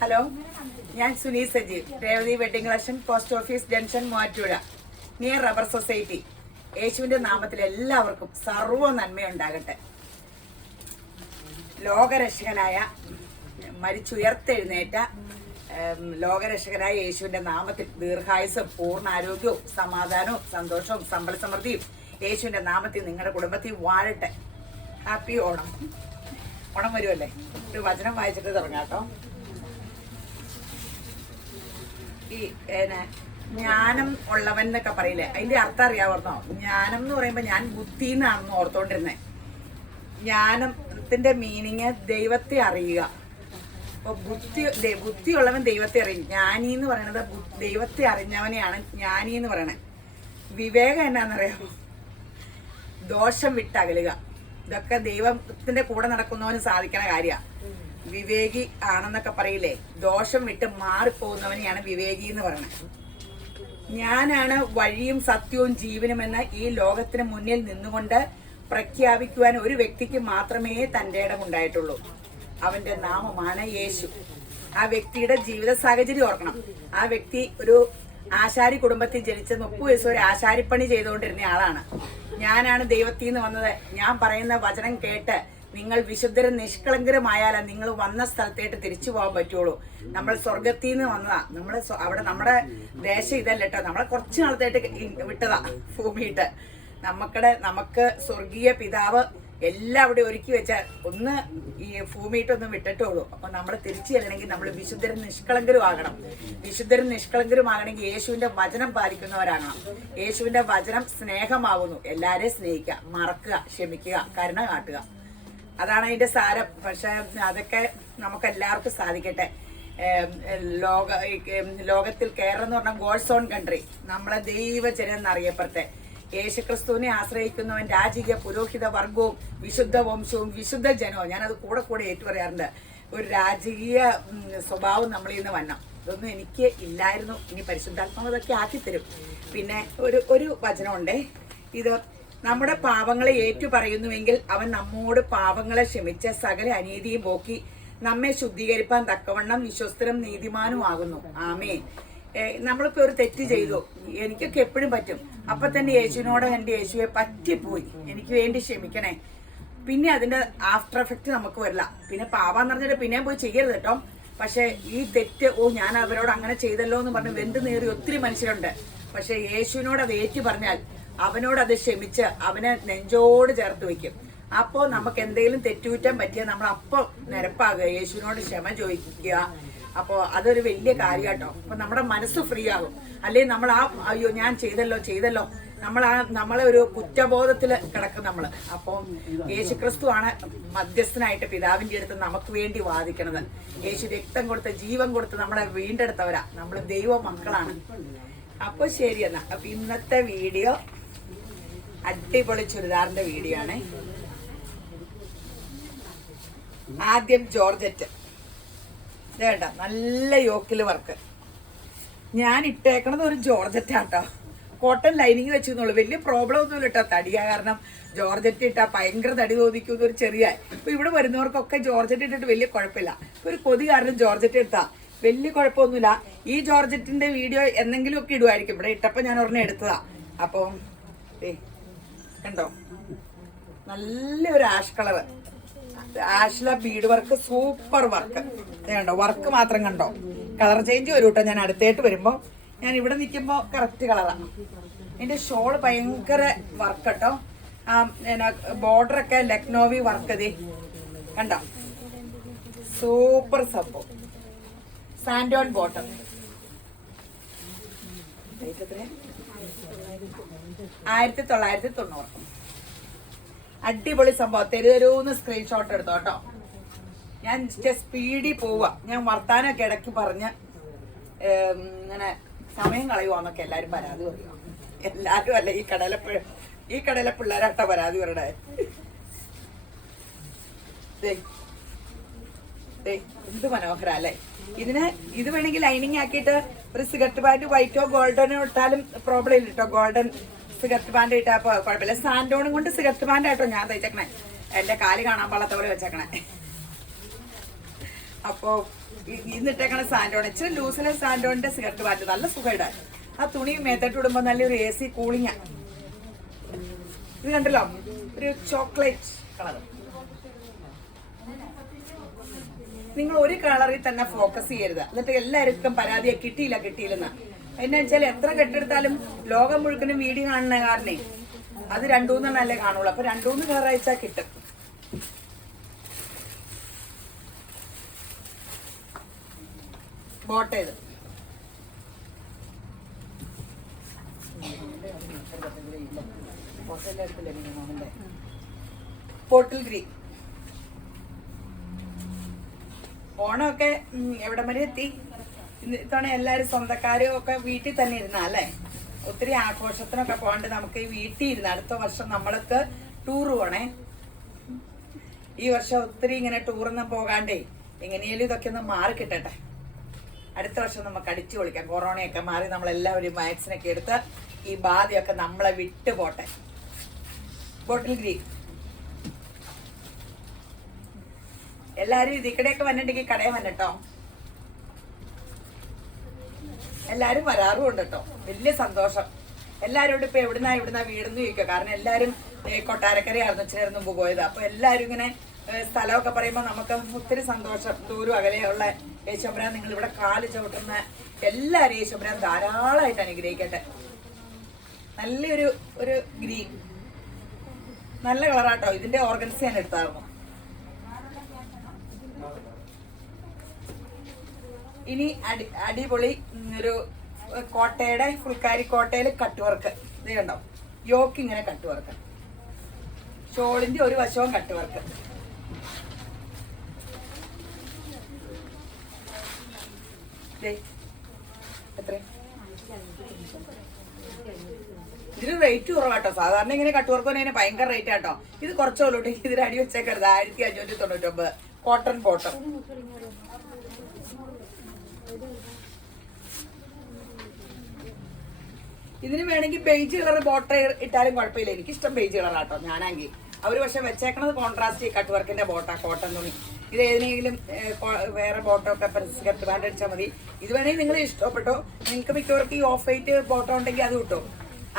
Hello, ഞാൻ Suni Sajeev, Revathi wedding collection, post office junction, Muvattupuzha, near rubber society. യേശുവിന്റെ നാമത്തിൽ എല്ലാവർക്കും സർവ്വ നന്മയുണ്ടാകട്ടെ. ലോകരക്ഷകനായ മരിച്ചുയർത്തെഴുന്നേറ്റ ലോകരക്ഷകനായ യേശുവിന്റെ നാമത്തിൽ ദീർഘായുസും പൂർണ്ണാരോഗ്യവും സമാധാനവും സന്തോഷവും സമ്പൽ സമൃദ്ധിയും യേശുവിന്റെ നാമത്തിൽ നിങ്ങളുടെ കുടുംബത്തിൽ വാഴട്ടെ. ഹാപ്പി ഓണം. ഓണം വരുമല്ലേ? ഒരു വചനം വായിച്ചിട്ട് തുടങ്ങാം കേട്ടോ. ഈ ജ്ഞാനം ഉള്ളവൻ എന്നൊക്കെ പറയില്ലേ, അതിന്റെ അർത്ഥം അറിയാവുന്നോ? ജ്ഞാനം എന്ന് പറയുമ്പോ ഞാൻ ബുദ്ധി എന്നാണെന്ന് ഓർത്തോണ്ടിരുന്നേ. ജ്ഞാനത്തിന്റെ മീനിങ് ദൈവത്തെ അറിയുക. അപ്പൊ ബുദ്ധിയുള്ളവൻ ദൈവത്തെ അറിയും. ജ്ഞാനി എന്ന് പറയണത് ദൈവത്തെ അറിഞ്ഞവനെയാണ് ജ്ഞാനി എന്ന് പറയണേ. വിവേകം എന്നാന്നറിയാമോ? ദോഷം വിട്ടകലുക. ഇതൊക്കെ ദൈവത്തിന്റെ കൂടെ നടക്കുന്നവന് സാധിക്കണ കാര്യമാണ്. വിവേകി ആണെന്നൊക്കെ പറയില്ലേ, ദോഷം വിട്ട് മാറിപ്പോകുന്നവനെയാണ് വിവേകി എന്ന് പറയുന്നത്. ഞാനാണ് വഴിയും സത്യവും ജീവനുമെന്ന് ഈ ലോകത്തിന് മുന്നിൽ നിന്നുകൊണ്ട് പ്രഖ്യാപിക്കുവാൻ ഒരു വ്യക്തിക്ക് മാത്രമേ തന്റെ ഇടം ഉണ്ടായിട്ടുള്ളൂ. അവന്റെ നാമമാണ് യേശു. ആ വ്യക്തിയുടെ ജീവിത സാഹചര്യം ഓർക്കണം. ആ വ്യക്തി ഒരു ആശാരി കുടുംബത്തിൽ ജനിച്ച 30 വയസ്സ് വരെ ആശാരിപ്പണി ചെയ്തുകൊണ്ടിരുന്ന ആളാണ്. ഞാനാണ് ദൈവത്തിൽ നിന്ന് വന്നത്. ഞാൻ പറയുന്ന വചനം കേട്ട് നിങ്ങൾ വിശുദ്ധരും നിഷ്കളങ്കരുമായാലും നിങ്ങൾ വന്ന സ്ഥലത്തേട്ട് തിരിച്ചു പോകാൻ പറ്റുള്ളൂ. നമ്മൾ സ്വർഗത്തിൽ നിന്ന് വന്നതാ. അവിടെ നമ്മുടെ ദേശം ഇതല്ല കേട്ടോ. നമ്മളെ കുറച്ച് നാളത്തേട്ട് വിട്ടതാ ഭൂമിയിട്ട്. നമുക്ക് സ്വർഗീയ പിതാവ് എല്ലാം അവിടെ ഒരുക്കി വെച്ച ഒന്ന് ഈ ഭൂമിയിട്ടൊന്നും വിട്ടിട്ടുള്ളൂ. അപ്പൊ നമ്മൾ തിരിച്ചു ചെല്ലണമെങ്കിൽ നമ്മൾ വിശുദ്ധരും നിഷ്കളങ്കരും ആകണം. വിശുദ്ധരും നിഷ്കളങ്കരും ആകണമെങ്കിൽ യേശുവിന്റെ വചനം പാലിക്കുന്നവരാകണം. യേശുവിന്റെ വചനം സ്നേഹമാകുന്നു. എല്ലാരെയും സ്നേഹിക്കുക, മറക്കുക, ക്ഷമിക്കുക, കരുണ കാട്ടുക. അതാണ് അതിന്റെ സാരം. പക്ഷെ അതൊക്കെ നമുക്ക് എല്ലാവർക്കും സാധിക്കട്ടെ. ലോകത്തിൽ കേരളം എന്ന് പറഞ്ഞാൽ ഗോഡ്സ് ഓൺ കൺട്രി, നമ്മളെ ദൈവജനം എന്നറിയപ്പെട്ടെ. യേശുക്രിസ്തുവിനെ ആശ്രയിക്കുന്നവൻ രാജകീയ പുരോഹിത വർഗവും വിശുദ്ധ വംശവും വിശുദ്ധ ജനവും. ഞാനത് കൂടെ ഏറ്റുപറയാറുണ്ട്. ഒരു രാജകീയ സ്വഭാവം നമ്മളിൽ നിന്ന് വരണം. ഇതൊന്നും എനിക്ക് ഇല്ലായിരുന്നു. ഇനി പരിശുദ്ധാത്മാവ് അതൊക്കെ ആക്കിത്തരും. പിന്നെ ഒരു വചനമുണ്ടേ. ഇത് നമ്മുടെ പാപങ്ങളെ ഏറ്റു പറയുന്നുവെങ്കിൽ അവൻ നമ്മോട് പാപങ്ങളെ ക്ഷമിച്ച് സകല അനീതിയും പോക്കി നമ്മെ ശുദ്ധീകരിപ്പാൻ തക്കവണ്ണം വിശ്വസ്തനും നീതിമാനും ആകുന്നു. ആമേൻ. നമ്മളിപ്പോ ഒരു തെറ്റ് ചെയ്തു, എനിക്കൊക്കെ എപ്പോഴും പറ്റും. അപ്പൊ തന്നെ യേശുവിനോട് എൻ്റെ യേശുവെ പറ്റിപ്പോയി, എനിക്ക് വേണ്ടി ക്ഷമിക്കണേ. പിന്നെ അതിന്റെ ആഫ്റ്റർ എഫക്റ്റ് നമുക്ക് വരില്ല. പിന്നെ പാവാന്ന് പറഞ്ഞിട്ട് പിന്നെയും പോയി ചെയ്യരുത് കേട്ടോ. പക്ഷെ ഈ തെറ്റ് ഞാൻ അവരോട് അങ്ങനെ ചെയ്തല്ലോ എന്ന് പറഞ്ഞ് വെന്ത് നേറി ഒത്തിരി മനുഷ്യരുണ്ട്. പക്ഷെ യേശുവിനോട് അത് ഏറ്റു പറഞ്ഞാൽ അവനോട് അത് ക്ഷമിച്ച് അവനെ നെഞ്ചോട് ചേർത്ത് വെക്കും. അപ്പോൾ നമുക്ക് എന്തെങ്കിലും തെറ്റുകുറ്റം പറ്റിയാൽ നമ്മൾ അപ്പോൾ നിരപ്പാകുക, യേശുവിനോട് ക്ഷമ ചോദിക്കുക. അപ്പോൾ അതൊരു വലിയ കാര്യം കേട്ടോ. അപ്പൊ നമ്മുടെ മനസ്സ് ഫ്രീ ആകും. അല്ലെങ്കിൽ നമ്മൾ അയ്യോ ഞാൻ ചെയ്തല്ലോ നമ്മളെ ഒരു കുറ്റബോധത്തിൽ കിടക്കും നമ്മള്. അപ്പോൾ യേശുക്രിസ്തു ആണ് മധ്യസ്ഥനായിട്ട് പിതാവിന്റെ അടുത്ത് നമുക്ക് വേണ്ടി വാദിക്കണത്. യേശു രക്തം കൊടുത്ത് ജീവൻ കൊടുത്ത് നമ്മളെ വീണ്ടെടുത്തവരാ. നമ്മൾ ദൈവ മക്കളാണ്. അപ്പൊ ശരി എന്നാ. അപ്പൊ ഇന്നത്തെ വീഡിയോ അടിപൊളി ചുരിദാറിന്റെ വീഡിയോ ആണ്. ആദ്യം ജോർജറ്റ് വേണ്ട, നല്ല യോക്കില് വർക്ക്. ഞാൻ ഇട്ടേക്കണത് ഒരു ജോർജറ്റ് ആട്ടോ. കോട്ടൺ ലൈനിങ് വെച്ചിരുന്നുള്ളൂ. വലിയ പ്രോബ്ലം ഒന്നുമില്ല കേട്ടോ. തടിയാ കാരണം ജോർജറ്റ് ഇട്ടാ ഭയങ്കര തടി തോന്നിക്കുന്ന ഒരു ചെറിയ. ഇപ്പൊ ഇവിടെ വരുന്നവർക്കൊക്കെ ജോർജറ്റ് ഇട്ടിട്ട് വലിയ കുഴപ്പമില്ല. ഒരു കൊതി കാരണം ജോർജറ്റ് എടുത്താ വലിയ കുഴപ്പമൊന്നുമില്ല. ഈ ജോർജറ്റിന്റെ വീഡിയോ എന്തെങ്കിലും ഒക്കെ ഇടുമായിരിക്കും. ഇവിടെ ഇട്ടപ്പോ ഞാൻ ഒരെണ്ണം എടുത്തതാ. അപ്പൊ കണ്ടോ, നല്ലൊരു ash colour, Ashila Bede work, super work. കണ്ടോ, വർക്ക് മാത്രം കണ്ടോ, കളർ ചേഞ്ച് വരും കേട്ടോ. ഞാൻ അടുത്തായിട്ട് വരുമ്പോ, ഞാൻ ഇവിടെ നിൽക്കുമ്പോ കറക്റ്റ് കളറാണ്. എന്റെ ഷോള് ഭയങ്കര വർക്ക് കേട്ടോ. ബോർഡറൊക്കെ ലക്നോവി വർക്ക്. കണ്ടോ, സൂപ്പർ സംഭവം. സാൻഡോൺ ബോട്ടം 1990. അടിപൊളി സംഭവം. തെരുതെരൂന്ന് സ്ക്രീൻഷോട്ട് എടുത്തോ കേട്ടോ. ഞാൻ സ്പീഡിൽ പോവാ. ഞാൻ വർത്താനൊക്കെ ഇടയ്ക്ക് പറഞ്ഞ് ഇങ്ങനെ സമയം കളയുവാന്നൊക്കെ എല്ലാരും പരാതി പറയുക. എല്ലാരും അല്ല, ഈ കടയിലെ പിള്ളേരാട്ടോ പരാതി പറയണേ. എന്ത് മനോഹര അല്ലേ. ഇത് വേണമെങ്കിൽ ലൈനിങ് ആക്കിയിട്ട് ഒരു സിഗരറ്റ് പാൻറ് വൈറ്റോ ഗോൾഡനോ ഇട്ടാലും പ്രോബ്ലം ഇല്ല കേട്ടോ. ഗോൾഡൻ സിഗരറ്റ് പാൻറ് ഇട്ടാ കുഴപ്പമില്ല. സാൻഡോണും കൊണ്ട് സിഗരറ്റ് പാൻറ് ആയിട്ടോ ഞാൻ തയ്ച്ചേക്കണേ. എന്റെ കാല് കാണാൻ പാടാത്ത പോലെ വെച്ചേക്കണേ. അപ്പോ ഇന്നിട്ടേക്കണ സാൻഡോൺ ഇച്ചിരി ലൂസിലെ സാൻഡോണിന്റെ സ്കർട്ട് മാറ്റി നല്ല സുഖമിടാൻ. ആ തുണി മേത്തോട്ട് ഇടുമ്പോ നല്ലൊരു AC കൂളിങ്ങാ. ഇത് കണ്ടല്ലോ, ഒരു ചോക്ലേറ്റ് കളർ. നിങ്ങൾ ഒരു കളറിൽ തന്നെ ഫോക്കസ് ചെയ്യരുത്. എന്നിട്ട് എല്ലാവർക്കും പരാതിയെ കിട്ടിയില്ലെന്ന്. എന്നാ വെച്ചാൽ എത്ര കെട്ടെടുത്താലും ലോകം മുഴുക്കനും വീഡിയോ കാണുന്ന കാരണേ അത് 2-3 കാണുള്ളൂ. അപ്പൊ 2-3 കളർ അയച്ചാൽ കിട്ടും. ബോട്ടേത് ബോട്ടിൽ ഗ്രീൻ. ഓണമൊക്കെ എവിടെ വരെ എത്തി? ഇത്തവണ എല്ലാവരും സ്വന്തക്കാരും ഒക്കെ വീട്ടിൽ തന്നെ ഇരുന്ന അല്ലേ? ഒത്തിരി ആഘോഷത്തിനൊക്കെ പോകണ്ട്. നമുക്ക് ഈ വീട്ടിൽ ഇരുന്ന് അടുത്ത വർഷം നമ്മൾക്ക് ടൂർ പോണേ. ഈ വർഷം ഒത്തിരി ഇങ്ങനെ ടൂറൊന്നും പോകാണ്ടേ എങ്ങനെയാലും ഇതൊക്കെ ഒന്ന് മാറി കിട്ടട്ടെ. അടുത്ത വർഷം നമുക്ക് അടിച്ചു പൊളിക്കാം. കൊറോണയൊക്കെ മാറി നമ്മളെല്ലാവരും വാക്സിനൊക്കെ എടുത്ത് ഈ ബാധയൊക്കെ നമ്മളെ വിട്ടു പോട്ടെ. Bottle green. എല്ലാരും ഇതിക്കടെയൊക്കെ വന്നിട്ടുണ്ടെങ്കിൽ കടയിൽ വന്നിട്ടോ. എല്ലാരും വരാറും ഉണ്ട് കേട്ടോ. വലിയ സന്തോഷം. എല്ലാരോടും ഇപ്പൊ എവിടുന്നാ വീടെന്ന് ചോദിക്കുക. കാരണം എല്ലാരും കൊട്ടാരക്കരയായിരുന്നു ഇച്ചിരി മുമ്പ് പോയത്. അപ്പൊ എല്ലാരും ഇങ്ങനെ സ്ഥലമൊക്കെ പറയുമ്പോൾ നമുക്ക് ഒത്തിരി സന്തോഷം. ദൂരം അകലെയുള്ള യേശുബ്രാൻ നിങ്ങൾ ഇവിടെ കാല് ചവിട്ടുന്ന എല്ലാവരും യേശുബ്രാൻ ധാരാളമായിട്ട് അനുഗ്രഹിക്കട്ടെ. നല്ലൊരു ഗ്രീൻ, നല്ല കളറാട്ടോ. ഇതിന്റെ ഓർഗൻസ് ഞാൻ എടുത്തായിരുന്നു. ഇനി അടിപൊളി ഒരു കോട്ടയുടെ ഫുൾക്കാരി കോട്ടയിൽ കട്ട് വർക്ക്. ഇത് കണ്ടോ, യോക്ക് ഇങ്ങനെ കട്ട് വർക്ക്, ഷോളിന്റെ ഒരു വശവും കട്ട് വർക്ക്. എത്ര ഇതിന് റേറ്റ് കുറവാട്ടോ. സാധാരണ ഇങ്ങനെ കട്ട് വർക്ക് തന്നെ ഭയങ്കര റേറ്റ് ആട്ടോ. ഇത് കുറച്ചോളൂ. ഇതിന് അടി വെച്ചേക്കരുത്. 1599 കോട്ടൺ ബോട്ടം. ഇതിന് വേണമെങ്കിൽ ബേജ് കളർ ബോട്ട ഇട്ടാലും കുഴപ്പമില്ല. എനിക്കിഷ്ടം ബേജ് കളറാട്ടോ ഞാനാണെങ്കിൽ. അവര് പക്ഷെ വെച്ചേക്കണത് കോൺട്രാസ്റ്റ് കട്ട് വർക്കിന്റെ ബോട്ട, കോട്ടൺ തുണി. ഇത് ഏതെങ്കിലും വേറെ ബോട്ടോ ഒക്കെ സ്കർട്ട് പാൻറ് അടിച്ചാൽ മതി. ഇത് വേണമെങ്കിൽ നിങ്ങൾ ഇഷ്ടപ്പെട്ടോ. നിങ്ങൾക്ക് മിക്കവർക്ക് ഈ ഓഫ് വൈറ്റ് ബോട്ടോ ഉണ്ടെങ്കിൽ അത് കിട്ടും.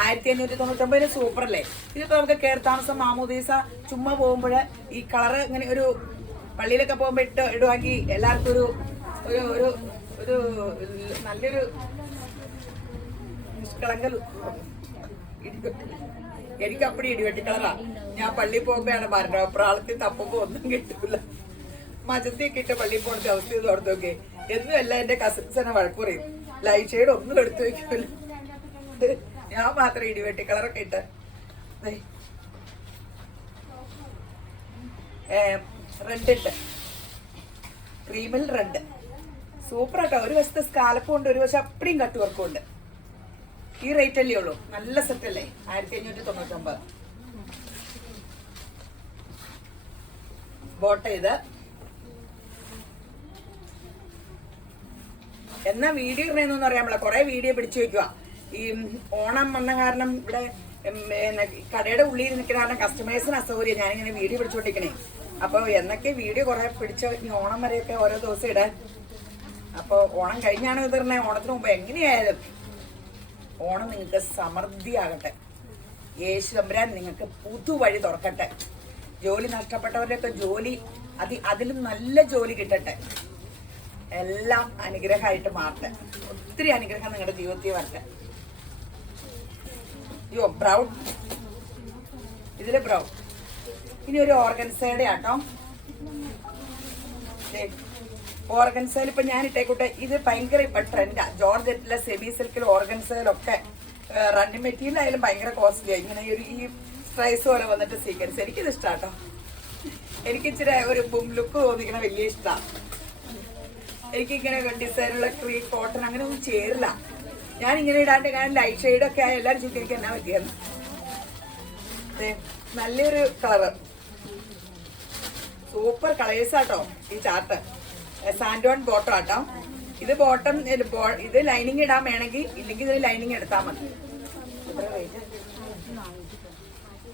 1599 സൂപ്പർ അല്ലേ? ഇതിപ്പോ നമുക്ക് കയറി താമസം മാമോദീസ ചുമ്മാ പോകുമ്പോൾ ഈ കളറ് ഇങ്ങനെ ഒരു പള്ളിയിലൊക്കെ പോകുമ്പോ ഇടുവാക്കി എല്ലാവർക്കും ഒരു നല്ലൊരു നിഷ്കളങ്കൽ. എനിക്ക് അപ്പടി ഇടിവെട്ടി കളറാ. ഞാൻ പള്ളിയിൽ പോകുമ്പോഴാണ് മരണം. പ്രാളത്തിൽ തപ്പുമ്പോ ഒന്നും കിട്ടൂല. മജത്തിയൊക്കെ ഇട്ട് പള്ളിയിൽ പോണത്തെ അവസ്ഥ ചെയ്ത് ഓർത്തോക്കെ. എന്നും എല്ലാം എന്റെ കസിൻസിനെ വഴക്ക് പറയും. ലൈറ്റ് ഷെയ്ഡ് ഒന്നും എടുത്തു വെക്കൂല. ഞാൻ മാത്രം ഇടിവെട്ടി കളറൊക്കെ ഇട്ട് റെഡ് ഇട്ട് ക്രീമിൽ റെഡ് സൂപ്പർ ആട്ടോ. ഒരു വശത്തെ സ്കാലപ്പും ഉണ്ട്, ഒരു വശം അപ്പടിയും കട്ട് വർക്കും ഉണ്ട്. ഈ റേറ്റ് അല്ലേ ഉള്ളൂ. നല്ല സെറ്റ് അല്ലേ? 1599 ബോട്ട. ഇത് എന്നാ വീഡിയോ ഇടണമെന്നൊന്നും അറിയാമല്ലോ. കുറെ വീഡിയോ പിടിച്ചു വെക്കുക. ഈ ഓണം വന്ന കാരണം ഇവിടെ കടയുടെ ഉള്ളിൽ നിൽക്കുന്ന കാരണം കസ്റ്റമേഴ്സിന് അസൗകര്യം. ഞാനിങ്ങനെ വീഡിയോ പിടിച്ചുകൊണ്ടിരിക്കണേ. അപ്പൊ എന്നൊക്കെ വീഡിയോ കുറെ പിടിച്ച ഓണം വരെയൊക്കെ ഓരോ ദിവസം ഇടാൻ. അപ്പൊ ഓണം കഴിഞ്ഞാണ് ഇതിർന്നെ. ഓണത്തിന് മുമ്പ് എങ്ങനെയായാലും ഓണം നിങ്ങൾക്ക് സമൃദ്ധിയാകട്ടെ. യേശു തമ്പുരാൻ നിങ്ങൾക്ക് പുതുവഴി തുറക്കട്ടെ. ജോലി നഷ്ടപ്പെട്ടവരുടെയൊക്കെ ജോലി അതിലും നല്ല ജോലി കിട്ടട്ടെ. എല്ലാം അനുഗ്രഹമായിട്ട് മാറട്ടെ. ഒത്തിരി അനുഗ്രഹം നിങ്ങളുടെ ജീവിതത്തിൽ വരട്ടെ. അയ്യോ ബ്രൗൺ, ഇതില് ബ്രൗൺ. ഇനി ഒരു ഓർഗൻസയുടെ ആട്ടോ. ഓർഗൻസയിൽ ഇപ്പൊ ഞാൻ ഇട്ടേക്കൂട്ടെ. ഇത് ഭയങ്കര ഇപ്പൊ ട്രെൻഡാ. ജോർജറ്റിലെ സെമി സിൽക്കിൽ ഓർഗൻസയിലൊക്കെ റണ്ണിങ് മെറ്റീരിയൽ ആയാലും ഭയങ്കര കോസ്റ്റ്ലിയാ. ഇങ്ങനെ ഈ സ്ട്രൈസ് പോലെ വന്നിട്ട് സീക്വൻസ് എനിക്കിത് ഇഷ്ടാട്ടോ. എനിക്ക് ഇച്ചിരി ഒരു ബും ലുക്ക് തോന്നിക്കണ വലിയ ഇഷ്ടമാണ്. എനിക്കിങ്ങനെ ഡിസൈനുള്ള ക്രീം കോട്ടൺ അങ്ങനെ ഒന്നും ചേരില്ല. ഞാൻ ഇങ്ങനെ ഇടാണ്ട് കാരണം ലൈറ്റ് ഷെയ്ഡൊക്കെ ആയ എല്ലാവരും ചുറ്റി എനിക്ക് എന്നാ പറ്റിയെന്ന്. നല്ലൊരു കളറ്, സൂപ്പർ കളേഴ്സാട്ടോ ഈ ചാർട്ട്. സാൻഡോൺ ബോട്ടം ആട്ടോ. ഇത് ബോട്ടം, ഇത് ലൈനിങ് ഇടാൻ വേണമെങ്കിൽ, ഇല്ലെങ്കിൽ ഇതിന് ലൈനിങ് എടുത്താൽ മതി.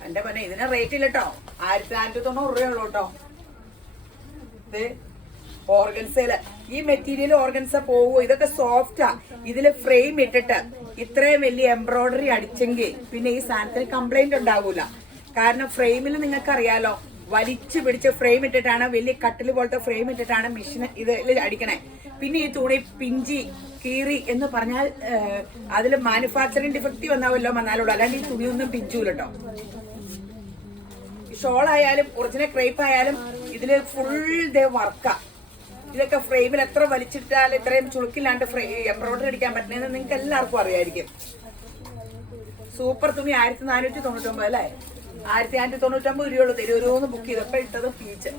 എന്റെ പറഞ്ഞ ഇതിന് റേറ്റ് ഇല്ല കേട്ടോ. 1490 രൂപയുള്ളൂ കേട്ടോ. ഇത് ഓർഗൻസയില് ഈ മെറ്റീരിയൽ ഓർഗൻസ പോവോ? ഇതൊക്കെ സോഫ്റ്റാ. ഇതില് ഫ്രെയിം ഇട്ടിട്ട് ഇത്രയും വലിയ എംബ്രോയിഡറി അടിച്ചെങ്കിൽ പിന്നെ ഈ സാധനത്തിന് കംപ്ലൈന്റ് ഉണ്ടാവൂല. കാരണം ഫ്രെയിമിൽ നിങ്ങൾക്ക് അറിയാലോ, വലിച്ചു പിടിച്ച് ഫ്രെയിം ഇട്ടിട്ടാണ്, വലിയ കട്ടിൽ പോലത്തെ ഫ്രെയിം ഇട്ടിട്ടാണ് മെഷീൻ ഇതിൽ അടിക്കണേ. പിന്നെ ഈ തുണി പിഞ്ചി കീറി എന്ന് പറഞ്ഞാൽ അതിൽ മാനുഫാക്ചറിങ് ഡിഫക്റ്റ് വന്നാലുള്ളൂ, അല്ലാണ്ട് ഈ തുണിയൊന്നും പിഞ്ചൂലട്ടോ. ഷോളായാലും ഒറിജിനൽ ക്രേപ്പ് ആയാലും ഇതില് ഫുൾ വർക്കാ. ഇതൊക്കെ ഫ്രെയിമിൽ എത്ര വലിച്ചിട്ടാൽ ഇത്രയും ചുളുക്കില്ലാണ്ട് എംബ്രോയിഡറി അടിക്കാൻ പറ്റുന്നതെന്ന് നിങ്ങൾക്ക് എല്ലാവർക്കും അറിയായിരിക്കും. സൂപ്പർ തുണി 1499 അല്ലേ? 1499 രൂപയുള്ളൂ. തരുമോന്ന് ബുക്ക് ചെയ്തപ്പോ ഇട്ടത് പീച്ച്.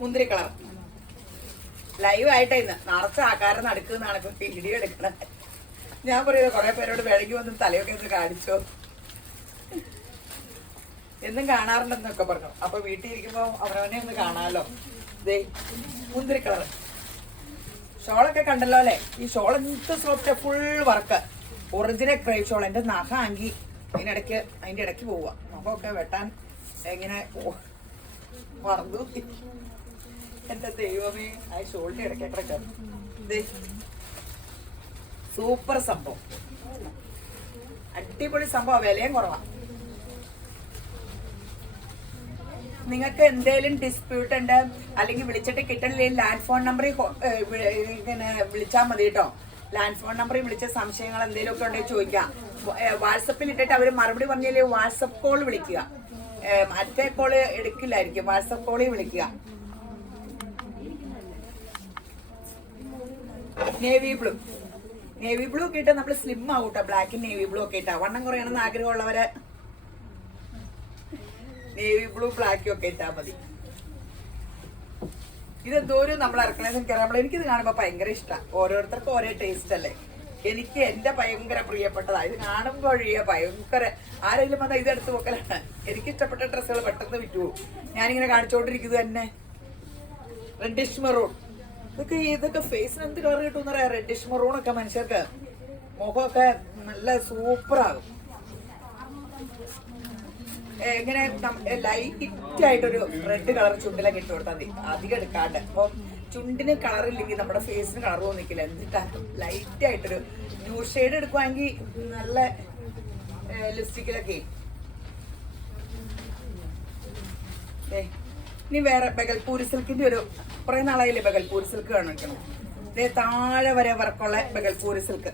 മുന്തിരി കളർ ലൈവ് ആയിട്ടാ ഇന്ന് നിറച്ച ആക്കാരം നടക്കുന്നതാണ് ഇപ്പൊ വീഡിയോ എടുക്കണത്. ഞാൻ പറയുന്നത് കുറെ പേരോട് വിളകി വന്ന് തലയൊക്കെ ഒന്ന് കാണിച്ചോ, എന്നും കാണാറുണ്ടെന്നൊക്കെ പറഞ്ഞു. അപ്പൊ വീട്ടിൽ ഇരിക്കുമ്പോ അവരവനെ ഒന്ന് കാണാലോ. ദേ മുന്തിരി കളർ ഷോളൊക്കെ കണ്ടല്ലോ അല്ലെ? ഈ ഷോൾ എന്ത് soft, full work, original crepe shawl. എന്റെ നഖ ആങ്കി അതിന്റെ ഇടയ്ക്ക് പോവുക. നഖമൊക്കെ വെട്ടാൻ എങ്ങനെ മറന്നു. എന്റെ ദൈവമേ, ആ ഷോളിന്റെ ഇടയ്ക്കൊക്കെ സൂപ്പർ സംഭവം, അടിപൊളി സംഭവം. വിലയും കുറവാ. നിങ്ങൾക്ക് എന്തെങ്കിലും ഡിസ്പ്യൂട്ട് ഉണ്ട് അല്ലെങ്കിൽ വിളിച്ചിട്ട് കിട്ടണില്ലെങ്കിൽ ലാൻഡ് ഫോൺ നമ്പറിൽ ഇങ്ങനെ വിളിച്ചാൽ മതി കേട്ടോ. ലാൻഡ് ഫോൺ നമ്പറിൽ വിളിച്ച സംശയങ്ങൾ എന്തെങ്കിലുമൊക്കെ ഉണ്ടെങ്കിൽ ചോദിക്കാം. വാട്സപ്പിൽ ഇട്ടിട്ട് അവർ മറുപടി പറഞ്ഞാൽ വാട്സപ്പ് കോൾ വിളിക്കുക. മറ്റേ കോള് എടുക്കില്ലായിരിക്കും, വാട്സപ്പ് കോളിൽ വിളിക്കുക. നേവി ബ്ലൂ ഒക്കെ ഇട്ടാൽ നമ്മൾ സ്ലിം ആകൂട്ടോ. ബ്ലാക്കും നേവി ബ്ലൂ ഒക്കെ ഇട്ടാ വണ്ണം കുറയണമെന്ന് ആഗ്രഹമുള്ളവരെ നേവി ബ്ലൂ ബ്ലാക്കും ഒക്കെ ഇട്ടാൽ മതി. ഇതെന്തോരും നമ്മൾ ഇറക്കണേന്ന് എനിക്കറിയാം. എനിക്കിത് കാണുമ്പോൾ ഭയങ്കര ഇഷ്ടമാണ്. ഓരോരുത്തർക്കും ഓരോ ടേസ്റ്റ് അല്ലേ. എനിക്ക് എന്റെ ഭയങ്കര പ്രിയപ്പെട്ടതാ. ഇത് കാണുമ്പോഴേ ഭയങ്കര ആരെങ്കിലും വന്നാൽ ഇതെടുത്ത് നോക്കലാണ്. എനിക്ക് ഇഷ്ടപ്പെട്ട ഡ്രസ്സുകൾ പെട്ടെന്ന് വിറ്റുപോകും. ഞാനിങ്ങനെ കാണിച്ചോണ്ടിരിക്കുന്നത് തന്നെ. റെഡിഷ് മെറൂൺ ഇതൊക്കെ ഫേസിന് എന്ത് കളർ കിട്ടുമെന്ന് പറയാം. റെഡിഷ് മെറൂണൊക്കെ മനുഷ്യർക്ക് മുഖമൊക്കെ നല്ല സൂപ്പറാകും. എങ്ങനെ ലൈറ്റ് ആയിട്ടൊരു റെഡ് കളർ ചുണ്ടിലൊക്കെ ഇട്ട് കൊടുത്താൽ മതി, അധികം എടുക്കാണ്ട്. അപ്പം ചുണ്ടിന് കളർ ഇല്ലെങ്കിൽ നമ്മുടെ ഫേസിന് കളർ തോന്നിക്കില്ല. എന്നിട്ടാണ് ലൈറ്റ് ആയിട്ടൊരു ന്യൂ ഷെയ്ഡ് എടുക്കുവാണെങ്കിൽ നല്ല ലിപ്സ്റ്റിക്കിലൊക്കെ. ഇനി വേറെ ബഗൽപൂരി സിൽക്കിന്റെ ഒരു കുറെ നാളായില്ലേ ബഗൽപൂരി സിൽക്ക് കാണിക്കണം. ഇതേ താഴെ വരെ വർക്കുള്ള ബഗൽപൂരി സിൽക്ക്.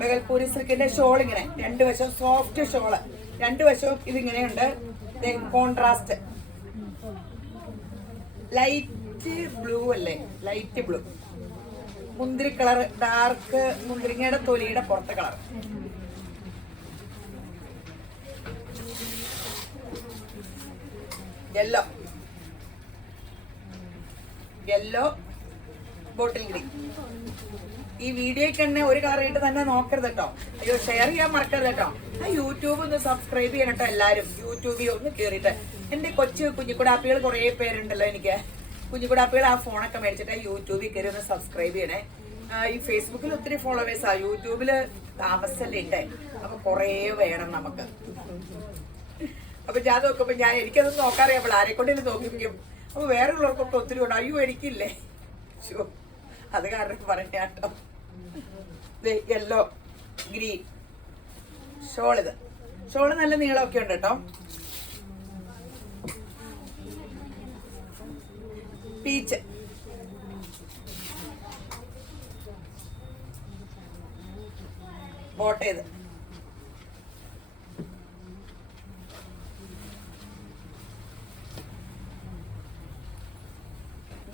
ബഗൽപൂരി സിൽക്കിന്റെ ഷോൾ ഇങ്ങനെ രണ്ട് വശം സോഫ്റ്റ് ഷോള്, രണ്ട് വശവും ഇതിങ്ങനെയുണ്ട്. കോൺട്രാസ്റ്റ് ലൈറ്റ് ബ്ലൂ അല്ലേ? ലൈറ്റ് ബ്ലൂ, മുന്തിരി കളർ, ഡാർക്ക് മുന്തിരിങ്ങയുടെ തൊലിയുടെ പുറത്തെ കളർ. Yellow bottle green. ഈ വീഡിയോയ്ക്ക് തന്നെ ഒരു കളർ ഇട്ട് തന്നെ നോക്കരുത് കേട്ടോ. അയ്യോ, ഷെയർ ചെയ്യാൻ മറക്കരുത് കേട്ടോ. ആ യൂട്യൂബ് ഒന്ന് സബ്സ്ക്രൈബ് ചെയ്യണം കേട്ടോ എല്ലാവരും. യൂട്യൂബിൽ ഒന്ന് കയറിയിട്ട് എന്റെ കുഞ്ഞിക്കുടാപ്പികൾ കുറെ പേരുണ്ടല്ലോ. എനിക്ക് കുഞ്ഞിക്കുടാപ്പികൾ ആ ഫോണൊക്കെ മേടിച്ചിട്ട് യൂട്യൂബിൽ കയറി ഒന്ന് സബ്സ്ക്രൈബ് ചെയ്യണേ. ഈ ഫേസ്ബുക്കിൽ ഒത്തിരി ഫോളോവേഴ്സാ, യൂട്യൂബില് താമസല്ലേ ഇട്ടേ. അപ്പൊ കൊറേ വേണം നമുക്ക്. അപ്പൊ ഞാൻ നോക്കുമ്പോ എനിക്കതൊന്നും നോക്കാറിയാപ്പോൾ ആരെക്കൊണ്ടെങ്കിലും നോക്കിപ്പിക്കും. അപ്പൊ വേറെ ഉള്ളവർക്കൊക്കെ ഒത്തിരി ഉണ്ട്. അയ്യോ എനിക്കില്ലേ, അത് കാരണം പറഞ്ഞാട്ടോ. Yellow green shawl. ഇത് ഷോള് നല്ല നീളമൊക്കെ ഉണ്ട് കേട്ടോ. പീച്ച് ബോട്ടേത്.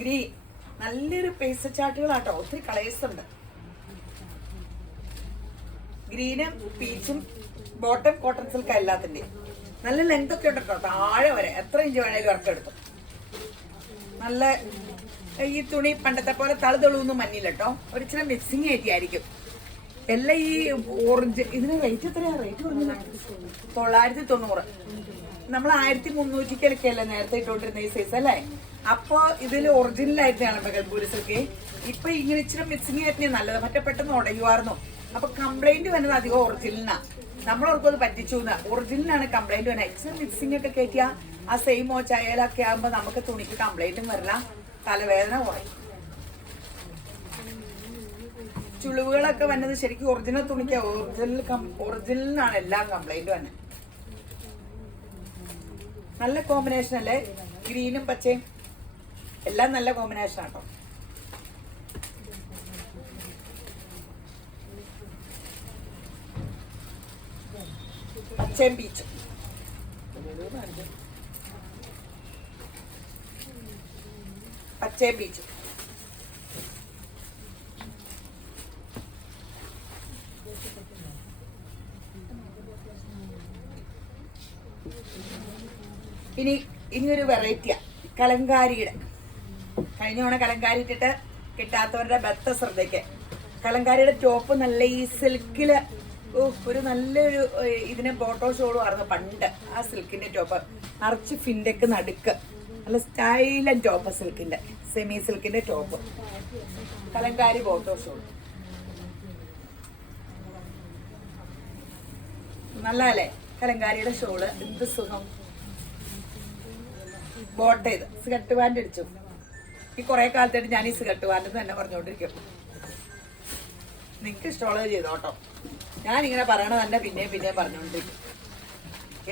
ഗ്രീൻ നല്ലൊരു പേസ്റ്റ് ചാർട്ടുകളാട്ടോ. ഒത്തിരി കളേഴ്സ് ഉണ്ട്. ഗ്രീനും പീച്ചും ബോട്ടം കോട്ടൺ സിൽക്ക് എല്ലാത്തിന്റെ നല്ല ലെങ്ത് ഒക്കെ ഉണ്ട് കേട്ടോ. താഴെ വരെ എത്ര ഇഞ്ച് വേണേലും ഇറക്കം എടുത്തു. നല്ല ഈ തുണി പണ്ടത്തെ പോലെ തളുതൊളൂന്നും മഞ്ഞില്ല കേട്ടോ. ഒരു ഇച്ചിരി മിക്സിങ് ആയിരിക്കും എല്ലാം. ഈ ഓറഞ്ച് ഇതിന് റേറ്റ് എത്രയാ? റേറ്റ് പറഞ്ഞില്ല, 990. നമ്മൾ 1300 നേരത്തെ ഇട്ടോണ്ടിരുന്ന ഈ സൈസ് അല്ലേ? അപ്പൊ ഇതിൽ ഒറിജിനൽ ആയിട്ടാണ് ബഗൽപൂരി സിൽക്ക്. ഇപ്പൊ ഇങ്ങനെ ഇച്ചിരി മിക്സിങ് ആയിട്ട് നല്ലത്. മറ്റേ പെട്ടെന്ന് ഉടയുമായിരുന്നു. അപ്പൊ കംപ്ലൈന്റ് വരുന്നത് അധികം ഒറിജിനലാണ്. നമ്മളോർക്കും അത് പറ്റിച്ചു ഒറിജിനലാണ് കംപ്ലൈന്റ് വരുന്നത്. എക്സ്ട്രാ മിക്സിംഗ് ഒക്കെ കയറ്റിയ ആ സെയിം ചായലൊക്കെ ആകുമ്പോ നമുക്ക് തുണിക്ക് കംപ്ലൈന്റും വരില്ല, തലവേദന കുറയും. ചുളിവുകളൊക്കെ വന്നത് ശരിക്കും ഒറിജിനൽ തുണിക്ക് ഒറിജിനലിനാണ് എല്ലാം കംപ്ലൈന്റ് വന്നത്. നല്ല കോമ്പിനേഷൻ അല്ലേ, ഗ്രീനും പച്ചയും എല്ലാം നല്ല കോമ്പിനേഷൻ ആട്ടോ. പച്ചയും പീച്ചും പച്ചയും പീച്ചും. ഇനിയൊരു വെറൈറ്റിയാ കലങ്കാരിയുടെ. കഴിഞ്ഞ തവണ കലങ്കാരി ഇട്ടിട്ട് കിട്ടാത്തവരുടെ ബത്ത ശ്രദ്ധയ്ക്ക് കലങ്കാരിയുടെ ടോപ്പ് നല്ല ഈ സിൽക്കില് ഒരു നല്ലൊരു ഇതിന് ഫോട്ടോ ഷോളും ആയിരുന്നു പണ്ട്. ആ സിൽക്കിന്റെ ടോപ്പ് നിറച്ച് ഫിൻഡക്ക് നടുക്ക് നല്ല സ്റ്റൈലൻ ടോപ്പ്, സിൽക്കിന്റെ സെമി സിൽക്കിന്റെ ടോപ്പ്, കലങ്കാരി ഫോട്ടോ ഷോൾ നല്ലതല്ലേ. കലങ്കാരിയുടെ ഷോള് എന്ത് സുഖം. ബോട്ട് ചെയ്ത് സിഗട്ട് പാൻറ് അടിച്ചു. ഈ കുറെ കാലത്തായിട്ട് ഞാൻ ഈ സിഗട്ട് പാൻറ് തന്നെ പറഞ്ഞുകൊണ്ടിരിക്കും. നിങ്ങൾക്ക് ഇഷ്ടമുള്ളത് ചെയ്തോട്ടോ. ഞാനിങ്ങനെ പറയണ തന്നെ പിന്നെയും പറഞ്ഞുകൊണ്ടിരിക്കും.